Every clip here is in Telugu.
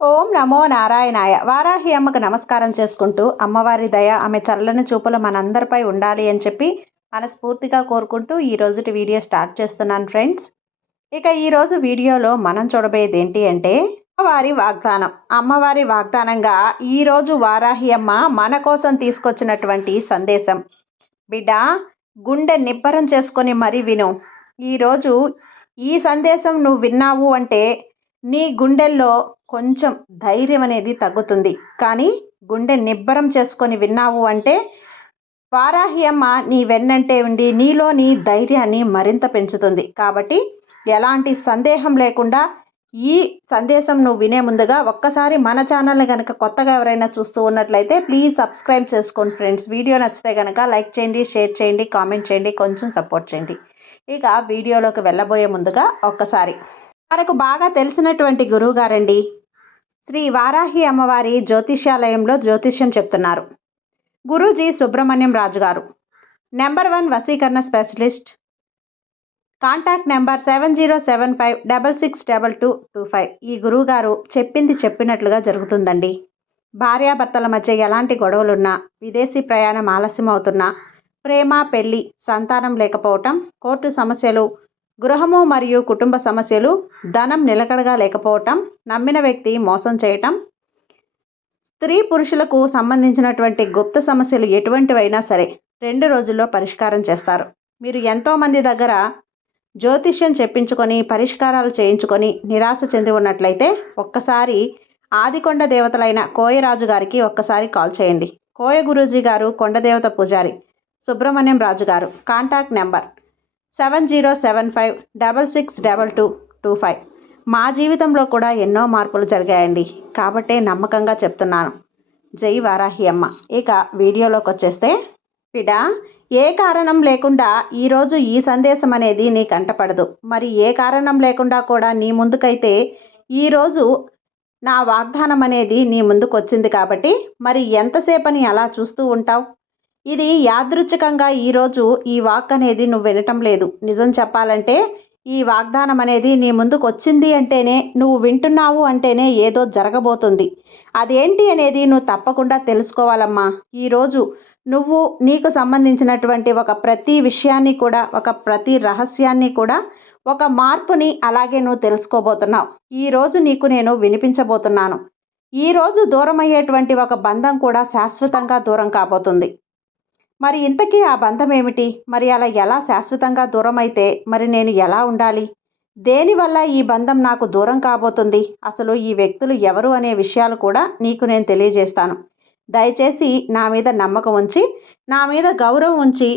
ఓం నమో నారాయణాయ. వారాహి అమ్మకు నమస్కారం చేసుకుంటూ అమ్మవారి దయ ఆమె చల్లని చూపులు మనందరిపై ఉండాలి అని చెప్పి మనస్ఫూర్తిగా కోరుకుంటూ ఈ రోజుటి వీడియో స్టార్ట్ చేస్తున్నాను ఫ్రెండ్స్. ఇక ఈరోజు వీడియోలో మనం చూడబోయేది ఏంటి అంటే అమ్మవారి వాగ్దానం. అమ్మవారి వాగ్దానంగా ఈరోజు వారాహి అమ్మ మన కోసం తీసుకొచ్చినటువంటి సందేశం. బిడ్డ, గుండె నిబ్బరం చేసుకొని మరీ విను. ఈరోజు ఈ సందేశం నువ్వు విన్నావు అంటే నీ గుండెల్లో కొంచెం ధైర్యం అనేది తగ్గుతుంది. కానీ గుండె నిబ్బరం చేసుకొని విన్నావు అంటే వారాహి అమ్మ నీ వెన్నంటే ఉండి నీలోని ధైర్యాన్ని మరింత పెంచుతుంది. కాబట్టి ఎలాంటి సందేహం లేకుండా ఈ సందేశం నువ్వు వినే ముందుగా ఒక్కసారి మన ఛానల్ని కనుక కొత్తగా ఎవరైనా చూస్తూ ఉన్నట్లయితే ప్లీజ్ సబ్స్క్రైబ్ చేసుకోండి ఫ్రెండ్స్. వీడియో నచ్చితే కనుక లైక్ చేయండి, షేర్ చేయండి, కామెంట్ చేయండి, కొంచెం సపోర్ట్ చేయండి. ఇక వీడియోలోకి వెళ్ళబోయే ముందుగా ఒక్కసారి మనకు బాగా తెలిసినటువంటి గురువు గారండి శ్రీ వారాహి అమ్మవారి జ్యోతిష్యాలయంలో జ్యోతిష్యం చెప్తున్నారు. గురూజీ సుబ్రహ్మణ్యం రాజు గారు, నెంబర్ 1 వశీకరణ స్పెషలిస్ట్. Contact number 7075662225. ఈ గురువుగారు చెప్పింది చెప్పినట్లుగా జరుగుతుందండి. భార్యాభర్తల మధ్య ఎలాంటి గొడవలున్నా, విదేశీ ప్రయాణం ఆలస్యం అవుతున్నా, ప్రేమ, పెళ్లి, సంతానం లేకపోవటం, కోర్టు సమస్యలు, గృహము మరియు కుటుంబ సమస్యలు, ధనం నిలకడగా లేకపోవటం, నమ్మిన వ్యక్తి మోసం చేయటం, స్త్రీ పురుషులకు సంబంధించినటువంటి గుప్త సమస్యలు ఎటువంటివైనా సరే 2 రోజుల్లో పరిష్కారం చేస్తారు. మీరు ఎంతోమంది దగ్గర జ్యోతిష్యం చెప్పించుకొని పరిష్కారాలు చేయించుకొని నిరాశ చెంది ఉన్నట్లయితే ఒక్కసారి ఆదికొండ దేవతలైన కోయరాజు గారికి ఒక్కసారి కాల్ చేయండి. కోయ గురూజీ గారు కొండదేవత పూజారి సుబ్రహ్మణ్యం రాజు గారు. Contact number 7075662225. మా జీవితంలో కూడా ఎన్నో మార్పులు జరిగాయండి. కాబట్టే నమ్మకంగా చెప్తున్నాను. జై వారాహి అమ్మ. ఇక వీడియోలోకి వచ్చేస్తే, బిడ్డ, ఏ కారణం లేకుండా ఈరోజు ఈ సందేశం అనేది నీ కంటపడదు. మరి ఏ కారణం లేకుండా కూడా నీ ముందుకైతే ఈరోజు నా వాగ్దానం అనేది నీ ముందుకు వచ్చింది. కాబట్టి మరి ఎంతసేపని అలా చూస్తూ ఉంటావు? ఇది యాదృచ్ఛికంగా ఈరోజు ఈ వాక్ అనేది నువ్వు వినటం లేదు. నిజం చెప్పాలంటే ఈ వాగ్దానం అనేది నీ ముందుకు వచ్చింది అంటేనే, నువ్వు వింటున్నావు అంటేనే ఏదో జరగబోతుంది. అదేంటి అనేది నువ్వు తప్పకుండా తెలుసుకోవాలమ్మా. ఈరోజు నువ్వు నీకు సంబంధించినటువంటి ఒక ప్రతి విషయాన్ని కూడా, ఒక ప్రతి రహస్యాన్ని కూడా, ఒక మార్పుని అలాగే నువ్వు తెలుసుకోబోతున్నావు. ఈరోజు నీకు నేను వినిపించబోతున్నాను. ఈరోజు దూరం అయ్యేటువంటి ఒక బంధం కూడా శాశ్వతంగా దూరం కాబోతుంది. మరి ఇంతకీ ఆ బంధం ఏమిటి? మరి అలా ఎలా శాశ్వతంగా దూరం అయితే మరి నేను ఎలా ఉండాలి? దేనివల్ల ఈ బంధం నాకు దూరం కాబోతుంది? అసలు ఈ వ్యక్తులు ఎవరు అనే విషయాలు కూడా నీకు నేను తెలియజేస్తాను. దయచేసి నా మీద నమ్మకం ఉంచి, నా మీద గౌరవం ఉంచి,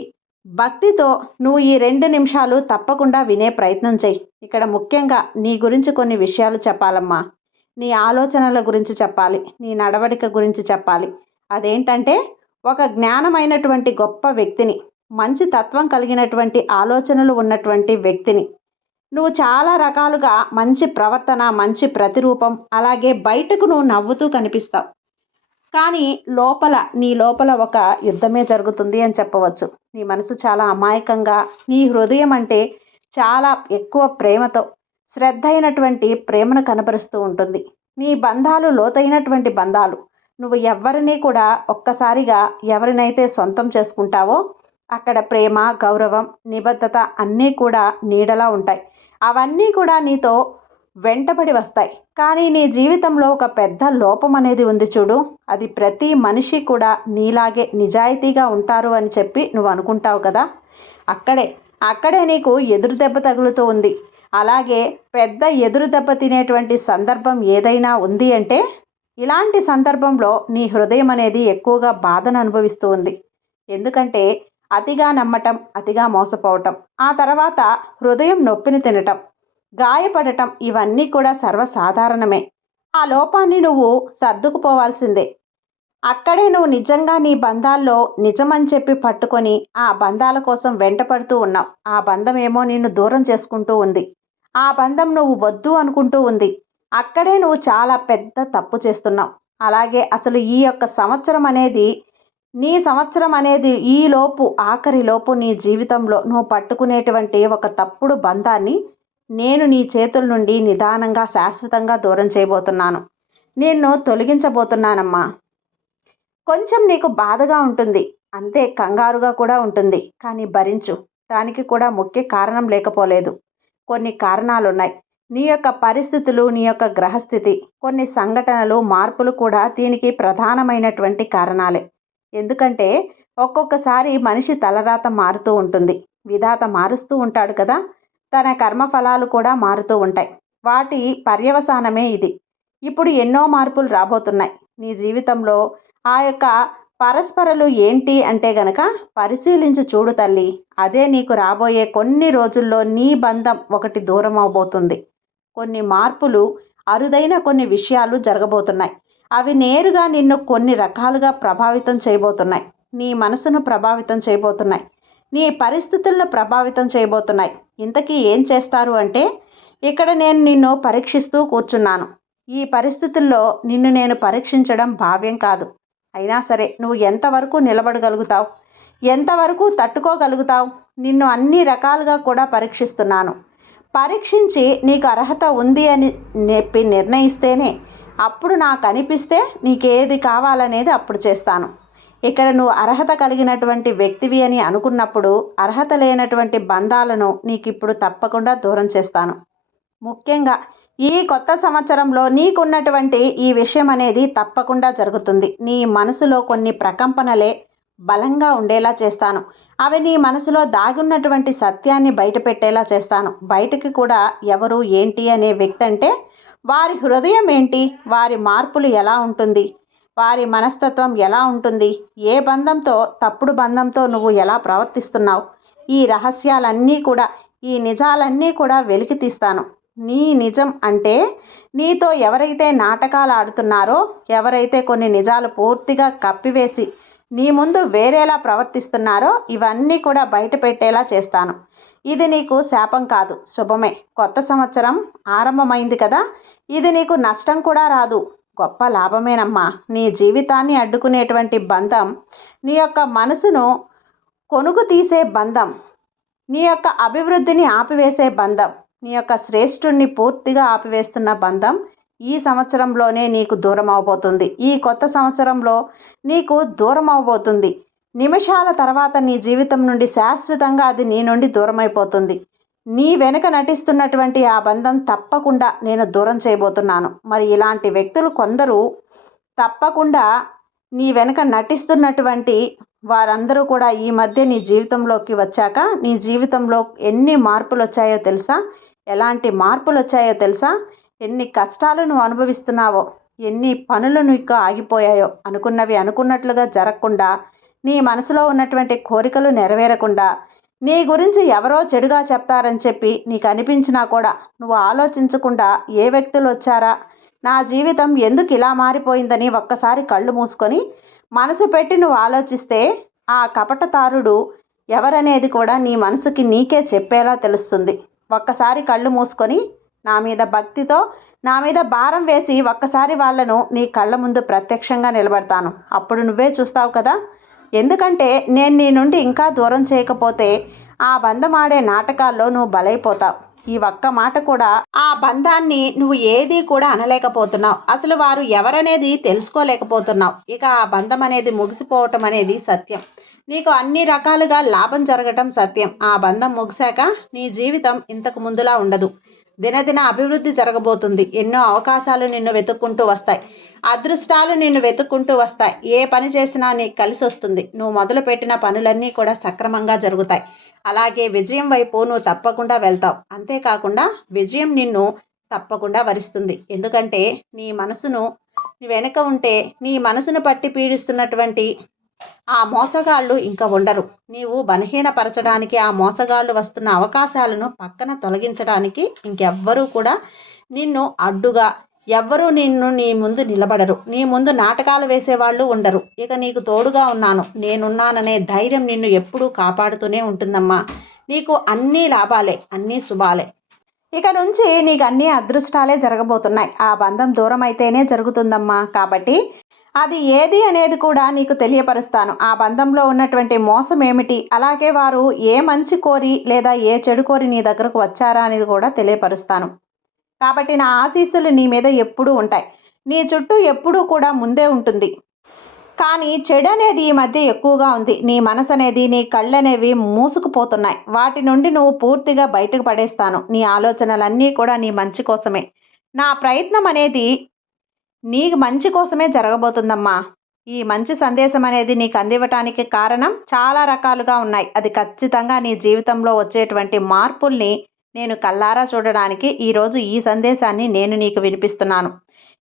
భక్తితో నువ్వు ఈ 2 నిమిషాలు తప్పకుండా వినే ప్రయత్నం చేయి. ఇక్కడ ముఖ్యంగా నీ గురించి కొన్ని విషయాలు చెప్పాలమ్మా. నీ ఆలోచనల గురించి చెప్పాలి, నీ నడవడిక గురించి చెప్పాలి. అదేంటంటే, ఒక జ్ఞానమైనటువంటి గొప్ప వ్యక్తిని, మంచి తత్వం కలిగినటువంటి ఆలోచనలు ఉన్నటువంటి వ్యక్తిని, నువ్వు చాలా రకాలుగా మంచి ప్రవర్తన, మంచి ప్రతిరూపం, అలాగే బయటకు నువ్వు నవ్వుతూ కనిపిస్తావు. కానీ నీ లోపల ఒక యుద్ధమే జరుగుతుంది అని చెప్పవచ్చు. నీ మనసు చాలా అమాయకంగా, నీ హృదయం అంటే చాలా ఎక్కువ ప్రేమతో, శ్రద్ధ అయినటువంటి ప్రేమను కనబరుస్తూ ఉంటుంది. నీ బంధాలు లోతైనటువంటి బంధాలు. నువ్వు ఎవరిని కూడా ఒక్కసారిగా ఎవరినైతే సొంతం చేసుకుంటావో అక్కడ ప్రేమ, గౌరవం, నిబద్ధత అన్నీ కూడా నీడలా ఉంటాయి. అవన్నీ కూడా నీతో వెంటబడి వస్తాయి. కానీ నీ జీవితంలో ఒక పెద్ద లోపం అనేది ఉంది చూడు. అది ప్రతి మనిషి కూడా నీలాగే నిజాయితీగా ఉంటారు అని చెప్పి నువ్వు అనుకుంటావు కదా. అక్కడే నీకు ఎదురు దెబ్బ తగులుతూ ఉంది. అలాగే పెద్ద ఎదురు దెబ్బ తినేటువంటి సందర్భం ఏదైనా ఉంది అంటే ఇలాంటి సందర్భంలో నీ హృదయం అనేది ఎక్కువగా బాధను అనుభవిస్తూ ఉంది. ఎందుకంటే అతిగా నమ్మటం, అతిగా మోసపోవటం, ఆ తర్వాత హృదయం నొప్పిని తినటం, గాయపడటం, ఇవన్నీ కూడా సర్వసాధారణమే. ఆ లోపాన్ని నువ్వు సర్దుకుపోవాల్సిందే. అక్కడే నువ్వు నిజంగా నీ బంధాల్లో నిజమని చెప్పి పట్టుకొని ఆ బంధాల కోసం వెంటపడుతూ ఉన్నావు. ఆ బంధం ఏమో నిన్ను దూరం చేసుకుంటూ ఉంది. ఆ బంధం నువ్వు వద్దు అనుకుంటూ ఉంది. అక్కడే నువ్వు చాలా పెద్ద తప్పు చేస్తున్నావు. అలాగే అసలు ఈ యొక్క సంవత్సరం అనేది, నీ సంవత్సరం అనేది ఆఖరిలోపు నీ జీవితంలో నువ్వు పట్టుకునేటువంటి ఒక తప్పుడు బంధాన్ని నేను నీ చేతుల నుండి నిదానంగా శాశ్వతంగా దూరం చేయబోతున్నాను. నిన్ను తొలగించబోతున్నానమ్మా. కొంచెం నీకు బాధగా ఉంటుంది, అంతే కంగారుగా కూడా ఉంటుంది. కానీ భరించు. దానికి కూడా ముఖ్య కారణం లేకపోలేదు. కొన్ని కారణాలున్నాయి. నీ యొక్క పరిస్థితులు, నీ యొక్క గ్రహస్థితి, కొన్ని సంఘటనలు, మార్పులు కూడా దీనికి ప్రధానమైనటువంటి కారణాలే. ఎందుకంటే ఒక్కొక్కసారి మనిషి తలరాత మారుతూ ఉంటుంది. విధాత మారుస్తూ ఉంటాడు కదా, తన కర్మఫలాలు కూడా మారుతూ ఉంటాయి. వాటి పర్యవసానమే ఇది. ఇప్పుడు ఎన్నో మార్పులు రాబోతున్నాయి నీ జీవితంలో. ఆ యొక్క పరస్పరలు ఏంటి అంటే గనక పరిశీలించి చూడు తల్లి. అదే నీకు రాబోయే కొన్ని రోజుల్లో నీ బంధం ఒకటి దూరం అవబోతుంది. కొన్ని మార్పులు, అరుదైన కొన్ని విషయాలు జరగబోతున్నాయి. అవి నేరుగా నిన్ను కొన్ని రకాలుగా ప్రభావితం చేయబోతున్నాయి. నీ మనసును ప్రభావితం చేయబోతున్నాయి. నీ పరిస్థితులను ప్రభావితం చేయబోతున్నాయి. ఇంతకీ ఏం చేస్తారు అంటే, ఇక్కడ నేను నిన్ను పరీక్షిస్తూ కూర్చున్నాను. ఈ పరిస్థితుల్లో నిన్ను నేను పరీక్షించడం భావ్యం కాదు. అయినా సరే నువ్వు ఎంతవరకు నిలబడగలుగుతావు, ఎంతవరకు తట్టుకోగలుగుతావు, నిన్ను అన్ని రకాలుగా కూడా పరీక్షిస్తున్నాను. పరీక్షించి నీకు అర్హత ఉంది అని నిర్ణయిస్తేనే, అప్పుడు నాకు అనిపిస్తే నీకేది కావాలనేది అప్పుడు చేస్తాను. ఇక్కడ నువ్వు అర్హత కలిగినటువంటి వ్యక్తివి అని అనుకున్నప్పుడు అర్హత లేనటువంటి బంధాలను నీకు ఇప్పుడు తప్పకుండా దూరం చేస్తాను. ముఖ్యంగా ఈ కొత్త సంవత్సరంలో నీకున్నటువంటి ఈ విషయం అనేది తప్పకుండా జరుగుతుంది. నీ మనసులో కొన్ని ప్రకంపనలే బలంగా ఉండేలా చేస్తాను. అవి నీ మనసులో దాగున్నటువంటి సత్యాన్ని బయటపెట్టేలా చేస్తాను. బయటకి కూడా ఎవరు ఏంటి అనే వ్యక్తి అంటే వారి హృదయం ఏంటి, వారి మార్పులు ఎలా ఉంటుంది, వారి మనస్తత్వం ఎలా ఉంటుంది, ఏ బంధంతో, తప్పుడు బంధంతో నువ్వు ఎలా ప్రవర్తిస్తున్నావు, ఈ రహస్యాలన్నీ కూడా, ఈ నిజాలన్నీ కూడా వెలికి తీస్తాను. నీ నిజం అంటే నీతో ఎవరైతే నాటకాలు ఆడుతున్నారో, ఎవరైతే కొన్ని నిజాలు పూర్తిగా కప్పివేసి నీ ముందు వేరేలా ప్రవర్తిస్తున్నారో ఇవన్నీ కూడా బయట పెట్టేలా చేస్తాను. ఇది నీకు శాపం కాదు, శుభమే. కొత్త సంవత్సరం ఆరంభమైంది కదా, ఇది నీకు నష్టం కూడా రాదు, గొప్ప లాభమేనమ్మా. నీ జీవితాన్ని అడ్డుకునేటువంటి బంధం, నీ యొక్క మనసును కొనుగు తీసే బంధం, నీ యొక్క అభివృద్ధిని ఆపివేసే బంధం, నీ యొక్క శ్రేష్ఠుణ్ణి పూర్తిగా ఆపివేస్తున్న బంధం ఈ సంవత్సరంలోనే నీకు దూరం అవబోతుంది. ఈ కొత్త సంవత్సరంలో నీకు దూరం అవబోతుంది. నిమిషాల తర్వాత నీ జీవితం నుండి శాశ్వతంగా అది నీ నుండి దూరం అయిపోతుంది. నీ వెనుక నటిస్తున్నటువంటి ఆ బంధం తప్పకుండా నేను దూరం చేయబోతున్నాను. మరి ఇలాంటి వ్యక్తులు కొందరు తప్పకుండా నీ వెనుక నటిస్తున్నటువంటి వారందరూ కూడా ఈ మధ్య నీ జీవితంలోకి వచ్చాక నీ జీవితంలో ఎన్ని మార్పులు వచ్చాయో తెలుసా, ఎలాంటి మార్పులు వచ్చాయో తెలుసా, ఎన్ని కష్టాలు నువ్వు అనుభవిస్తున్నావో, ఎన్ని పనులు నీకు ఆగిపోయాయో, అనుకున్నవి అనుకున్నట్లుగా జరగకుండా, నీ మనసులో ఉన్నటువంటి కోరికలు నెరవేరకుండా, నీ గురించి ఎవరో చెడుగా చెప్తారని చెప్పి నీకు అనిపించినా కూడా నువ్వు ఆలోచించకుండా ఏ వ్యక్తులు వచ్చారా, నా జీవితం ఎందుకు ఇలా మారిపోయిందని ఒక్కసారి కళ్ళు మూసుకొని మనసు పెట్టి నువ్వు ఆలోచిస్తే ఆ కపటతారుడు ఎవరనేది కూడా నీ మనసుకి నీకే చెప్పేలా తెలుస్తుంది. ఒక్కసారి కళ్ళు మూసుకొని నా మీద భక్తితో, నా మీద భారం వేసి ఒక్కసారి వాళ్ళను నీ కళ్ళ ముందు ప్రత్యక్షంగా నిలబడతాను. అప్పుడు నువ్వే చూస్తావు కదా. ఎందుకంటే నేను నీ నుండి ఇంకా దూరం చేయకపోతే ఆ బంధం ఆడే నాటకాల్లో నువ్వు బలైపోతావు. ఈ ఒక్క మాట కూడా ఆ బంధాన్ని నువ్వు ఏది కూడా అనలేకపోతున్నావు. అసలు వారు ఎవరనేది తెలుసుకోలేకపోతున్నావు. ఇక ఆ బంధం అనేది ముగిసిపోవటం అనేది సత్యం. నీకు అన్ని రకాలుగా లాభం జరగటం సత్యం. ఆ బంధం ముగిశాక నీ జీవితం ఇంతకు ముందులా ఉండదు. దినదిన అభివృద్ధి జరగబోతుంది. ఎన్నో అవకాశాలు నిన్ను వెతుక్కుంటూ వస్తాయి. అదృష్టాలు నిన్ను వెతుక్కుంటూ వస్తాయి. ఏ పని చేసినా నీకు కలిసి వస్తుంది. నువ్వు మొదలుపెట్టిన పనులన్నీ కూడా సక్రమంగా జరుగుతాయి. అలాగే విజయం వైపు నువ్వు తప్పకుండా వెళ్తావు. అంతేకాకుండా విజయం నిన్ను తప్పకుండా వరిస్తుంది. ఎందుకంటే నీ మనసును వెనుక ఉంటే నీ మనసును పట్టి పీడిస్తున్నటువంటి ఆ మోసగాళ్ళు ఇంకా ఉండరు. నీవు బలహీనపరచడానికి ఆ మోసగాళ్ళు వస్తున్న అవకాశాలను పక్కన తొలగించడానికి ఇంకెవ్వరూ కూడా నిన్ను అడ్డుగా ఎవ్వరూ నీ ముందు నిలబడరు. నీ ముందు నాటకాలు వేసేవాళ్ళు ఉండరు. ఇక నీకు తోడుగా ఉన్నాను, నేనున్నాననే ధైర్యం నిన్ను ఎప్పుడూ కాపాడుతూనే ఉంటుందమ్మా. నీకు అన్నీ లాభాలే, అన్నీ శుభాలే. ఇక నుంచి నీకు అన్ని అదృష్టాలే జరగబోతున్నాయి. ఆ బంధం దూరం అయితేనే జరుగుతుందమ్మా. కాబట్టి అది ఏది అనేది కూడా నీకు తెలియపరుస్తాను. ఆ బంధంలో ఉన్నటువంటి మోసం ఏమిటి, అలాగే వారు ఏ మంచి కోరి లేదా ఏ చెడు కోరి నీ దగ్గరకు వచ్చారా అనేది కూడా తెలియపరుస్తాను. కాబట్టి నా ఆశీస్సులు నీ మీద ఎప్పుడూ ఉంటాయి. నీ చుట్టూ ఎప్పుడూ కూడా ముందే ఉంటుంది. కానీ చెడు అనేది ఈ మధ్య ఎక్కువగా ఉంది. నీ మనసు అనేది, నీ కళ్ళనేవి మూసుకుపోతున్నాయి. వాటి నుండి నువ్వు పూర్తిగా బయటకు పడేస్తాను. నీ ఆలోచనలన్నీ కూడా నీ మంచి కోసమే. నా ప్రయత్నం అనేది నీ మంచి కోసమే జరగబోతుందమ్మా. ఈ మంచి సందేశం అనేది నీకు అందివ్వటానికి కారణం చాలా రకాలుగా ఉన్నాయి. అది ఖచ్చితంగా నీ జీవితంలో వచ్చేటువంటి మార్పుల్ని నేను కళ్ళారా చూడడానికి ఈరోజు ఈ సందేశాన్ని నేను నీకు వినిపిస్తున్నాను.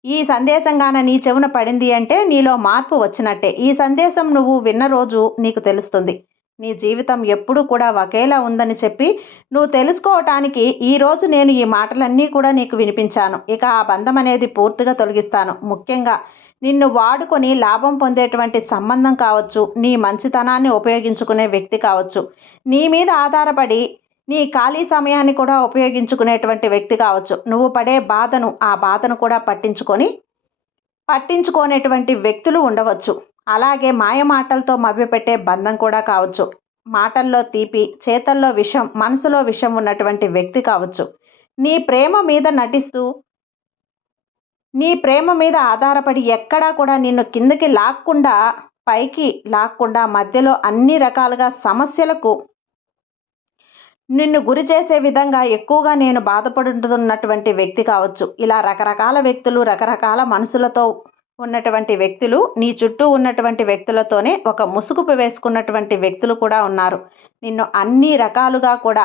ఈ సందేశంగాన నీ చెవున పడింది అంటే నీలో మార్పు వచ్చినట్టే. ఈ సందేశం నువ్వు విన్న రోజు నీకు తెలుస్తుంది. నీ జీవితం ఎప్పుడూ కూడా ఒకేలా ఉందని చెప్పి నువ్వు తెలుసుకోవటానికి ఈరోజు నేను ఈ మాటలన్నీ కూడా నీకు వినిపించాను. ఇక ఆ బంధం అనేది పూర్తిగా తొలగిస్తాను. ముఖ్యంగా నిన్ను వాడుకొని లాభం పొందేటువంటి సంబంధం కావచ్చు, నీ మంచితనాన్ని ఉపయోగించుకునే వ్యక్తి కావచ్చు, నీ మీద ఆధారపడి నీ ఖాళీ సమయాన్ని కూడా ఉపయోగించుకునేటువంటి వ్యక్తి కావచ్చు, నువ్వు పడే బాధను ఆ బాధను కూడా పట్టించుకోనేటువంటి వ్యక్తులు ఉండవచ్చు. అలాగే మాయ మాటలతో మభ్యపెట్టే బంధం కూడా కావచ్చు. మాటల్లో తీపి, చేతల్లో విషం, మనసులో విషం ఉన్నటువంటి వ్యక్తి కావచ్చు. నీ ప్రేమ మీద నటిస్తూ, నీ ప్రేమ మీద ఆధారపడి ఎక్కడా కూడా నిన్ను కిందకి లాక్కుండా, పైకి లాక్కుండా మధ్యలో అన్ని రకాలుగా సమస్యలకు నిన్ను గురి చేసే విధంగా ఎక్కువగా నేను బాధపడుతున్నటువంటి వ్యక్తి కావచ్చు. ఇలా రకరకాల వ్యక్తులు, రకరకాల మనసులతో ఉన్నటువంటి వ్యక్తులు, నీ చుట్టూ ఉన్నటువంటి వ్యక్తులతోనే ఒక ముసుగు వేసుకున్నటువంటి వ్యక్తులు కూడా ఉన్నారు. నిన్ను అన్ని రకాలుగా కూడా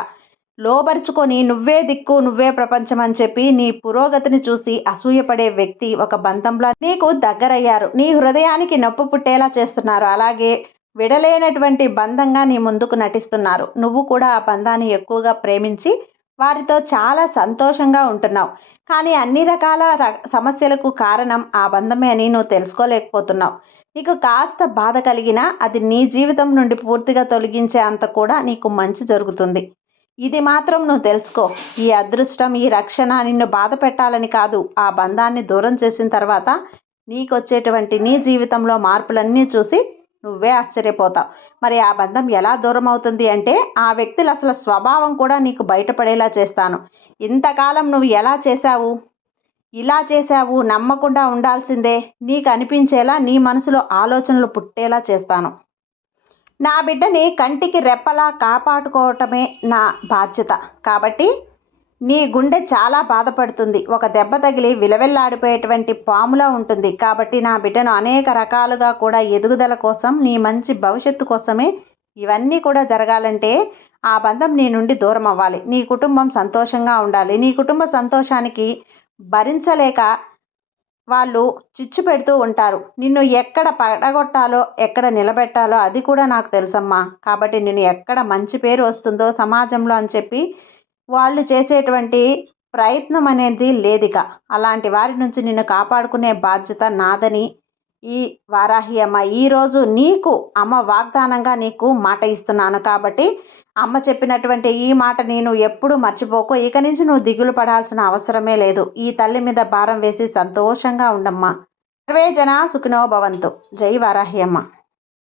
లోబరుచుకొని నువ్వే దిక్కు, నువ్వే ప్రపంచం అని చెప్పి నీ పురోగతిని చూసి అసూయపడే వ్యక్తి ఒక బంధంలో నీకు దగ్గరయ్యారు. నీ హృదయానికి నొప్పి పుట్టేలా చేస్తున్నారు. అలాగే విడలేనటువంటి బంధంగా నీ ముందుకు నటిస్తున్నారు. నువ్వు కూడా ఆ బంధాన్ని ఎక్కువగా ప్రేమించి వారితో చాలా సంతోషంగా ఉంటున్నావు. కానీ అన్ని రకాల సమస్యలకు కారణం ఆ బంధమే అని నువ్వు తెలుసుకోలేకపోతున్నావు. నీకు కాస్త బాధ కలిగినా అది నీ జీవితం నుండి పూర్తిగా తొలగించే అంత కూడా నీకు మంచి జరుగుతుంది. ఇది మాత్రం నువ్వు తెలుసుకో. ఈ అదృష్టం, ఈ రక్షణ నిన్ను బాధ పెట్టాలని కాదు. ఆ బంధాన్ని దూరం చేసిన తర్వాత నీకు వచ్చేటువంటి నీ జీవితంలో మార్పులన్నీ చూసి నువ్వే ఆశ్చర్యపోతావు. మరి ఆ బంధం ఎలా దూరం అవుతుంది అంటే ఆ వ్యక్తుల అసలు స్వభావం కూడా నీకు బయటపడేలా చేస్తాను. ఇంతకాలం నువ్వు ఎలా చేశావు, ఇలా చేశావు, నమ్మకుండా ఉండాల్సిందే నీకు అనిపించేలా నీ మనసులో ఆలోచనలు పుట్టేలా చేస్తాను. నా బిడ్డని కంటికి రెప్పలా కాపాడుకోవటమే నా బాధ్యత. కాబట్టి నీ గుండె చాలా బాధపడుతుంది. ఒక దెబ్బ తగిలి విలవెల్లాడిపోయేటువంటి పాములా ఉంటుంది. కాబట్టి నా బిడ్డను అనేక రకాలుగా కూడా ఎదుగుదల కోసం, నీ మంచి భవిష్యత్తు కోసమే ఇవన్నీ కూడా జరగాలంటే ఆ బంధం నీ నుండి దూరం అవ్వాలి. నీ కుటుంబం సంతోషంగా ఉండాలి. నీ కుటుంబ సంతోషానికి భరించలేక వాళ్ళు చిచ్చు పెడుతూ ఉంటారు. నిన్ను ఎక్కడ పడగొట్టాలో, ఎక్కడ నిలబెట్టాలో అది కూడా నాకు తెలుసమ్మా. కాబట్టి నిన్ను ఎక్కడ మంచి పేరు వస్తుందో సమాజంలో అని చెప్పి వాళ్ళు చేసేటువంటి ప్రయత్నం అనేది లేదిక. అలాంటి వారి నుంచి నిన్ను కాపాడుకునే బాధ్యత నాదని ఈ వారాహి అమ్మ ఈరోజు నీకు అమ్మ వాగ్దానంగా నీకు మాట ఇస్తున్నాను. కాబట్టి అమ్మ చెప్పినటువంటి ఈ మాట నేను ఎప్పుడూ మర్చిపోకు. ఇక నుంచి నువ్వు దిగులు పడాల్సిన అవసరమే లేదు. ఈ తల్లి మీద భారం వేసి సంతోషంగా ఉండమ్మా. సర్వే జన సుఖినో భవంతు. జై వారాహి అమ్మ.